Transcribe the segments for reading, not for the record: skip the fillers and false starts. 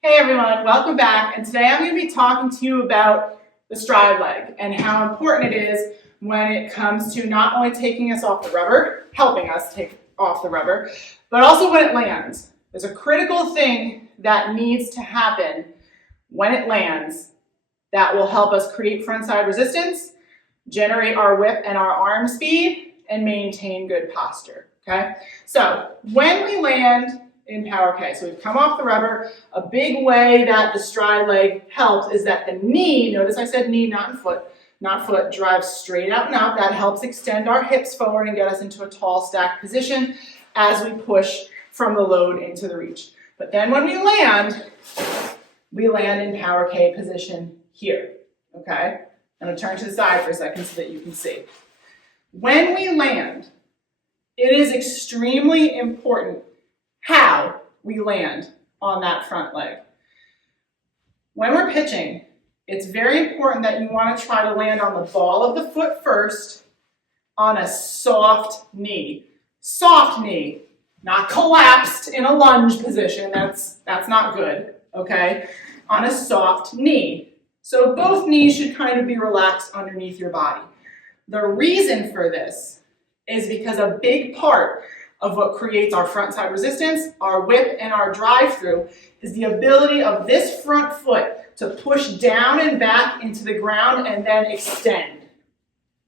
Hey everyone, welcome back. And today I'm going to be talking to you about the stride leg and how important it is when it comes to not only taking us off the rubber, helping us take off the rubber, but also when it lands. There's a critical thing that needs to happen when it lands that will help us create frontside resistance, generate our whip and our arm speed, and maintain good posture. Okay? So when we land in Power K, so we've come off the rubber, a big way that the stride leg helps is that the knee, notice I said knee, not foot, drives straight out and up. That helps extend our hips forward and get us into a tall stacked position as we push from the load into the reach. But then when we land in Power K position here, okay? I'm going to turn to the side for a second so that you can see. When we land, it is extremely important how we land on that front leg. When we're pitching, it's very important that you want to try to land on the ball of the foot first on a soft knee. Soft knee, not collapsed in a lunge position. That's not good, okay? On a soft knee. So both knees should kind of be relaxed underneath your body. The reason for this is because a big part of what creates our frontside resistance, our whip, and our drive-through is the ability of this front foot to push down and back into the ground and then extend.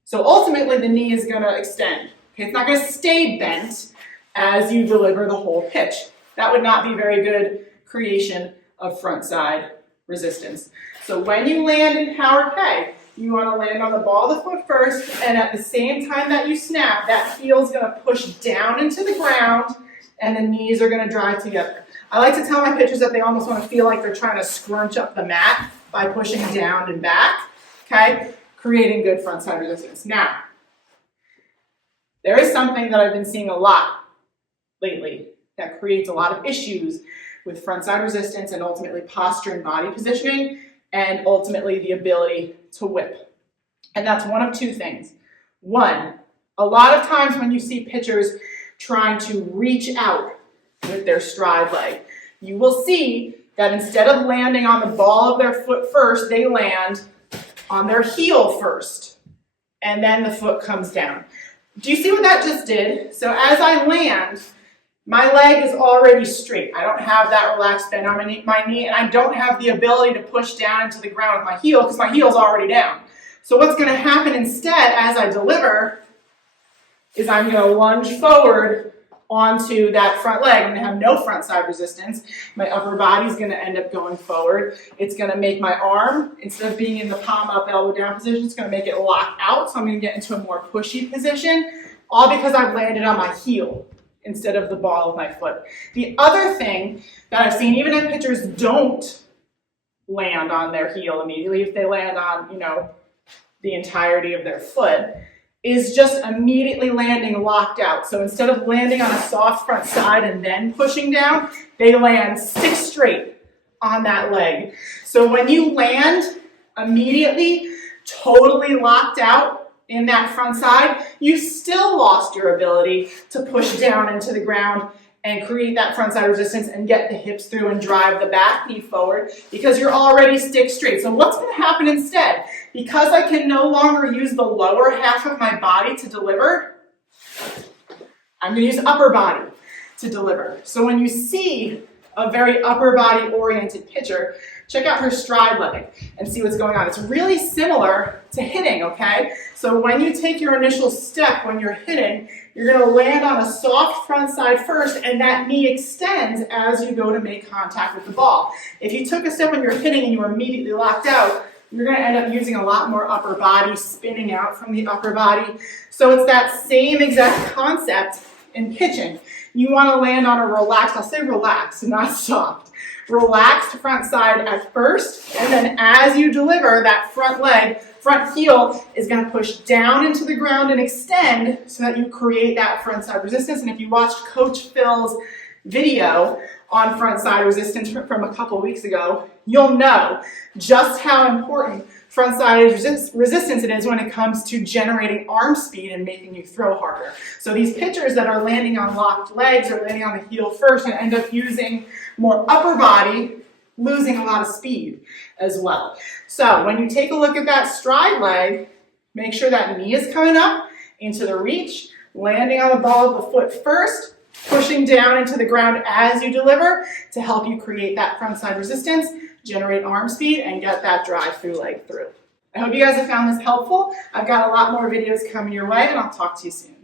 So ultimately the knee is going to extend. Okay? It's not going to stay bent as you deliver the whole pitch. That would not be very good creation of frontside resistance. So when you land in Power K, you want to land on the ball of the foot first, and at the same time that you snap, that heel is going to push down into the ground, and the knees are going to drive together. I like to tell my pitchers that they almost want to feel like they're trying to scrunch up the mat by pushing down and back, okay? Creating good frontside resistance. Now, there is something that I've been seeing a lot lately that creates a lot of issues with frontside resistance and ultimately posture and body positioning, and ultimately the ability to whip. And that's one of two things. One, a lot of times when you see pitchers trying to reach out with their stride leg, you will see that instead of landing on the ball of their foot first, they land on their heel first, and then the foot comes down. Do you see what that just did? So as I land, my leg is already straight. I don't have that relaxed bend on my knee, and I don't have the ability to push down into the ground with my heel because my heel's already down. So what's going to happen instead as I deliver is I'm going to lunge forward onto that front leg. I'm going to have no front side resistance. My upper body's going to end up going forward. It's going to make my arm, instead of being in the palm up, elbow down position, it's going to make it lock out. So I'm going to get into a more pushy position, all because I've landed on my heel instead of the ball of my foot. The other thing that I've seen, even if pitchers don't land on their heel immediately, if they land on, the entirety of their foot, is just immediately landing locked out. So instead of landing on a soft front side and then pushing down, they land 6 straight on that leg. So when you land immediately, totally locked out, in that front side, you still lost your ability to push down into the ground and create that front side resistance and get the hips through and drive the back knee forward because you're already stick straight. So what's going to happen instead? Because I can no longer use the lower half of my body to deliver, I'm going to use upper body to deliver. So when you see a very upper body oriented pitcher, check out her stride leg and see what's going on. It's really similar to hitting, okay? So when you take your initial step when you're hitting, you're going to land on a soft front side first, and that knee extends as you go to make contact with the ball. If you took a step when you're hitting and you were immediately locked out, you're going to end up using a lot more upper body, spinning out from the upper body. So it's that same exact concept in pitching. You want to land on a relaxed, I'll say relaxed, not soft, relaxed front side at first, and then as you deliver, that front heel is going to push down into the ground and extend so that you create that front side resistance. And if you watched Coach Phil's video on front side resistance from a couple weeks ago, you'll know just how important front side resistance it is when it comes to generating arm speed and making you throw harder. So these pitchers that are landing on locked legs or landing on the heel first and end up using more upper body losing a lot of speed as well. So when you take a look at that stride leg, make sure that knee is coming up into the reach, landing on the ball of the foot first, pushing down into the ground as you deliver to help you create that frontside resistance, generate arm speed, and get that drive-through leg through. I hope you guys have found this helpful. I've got a lot more videos coming your way, and I'll talk to you soon.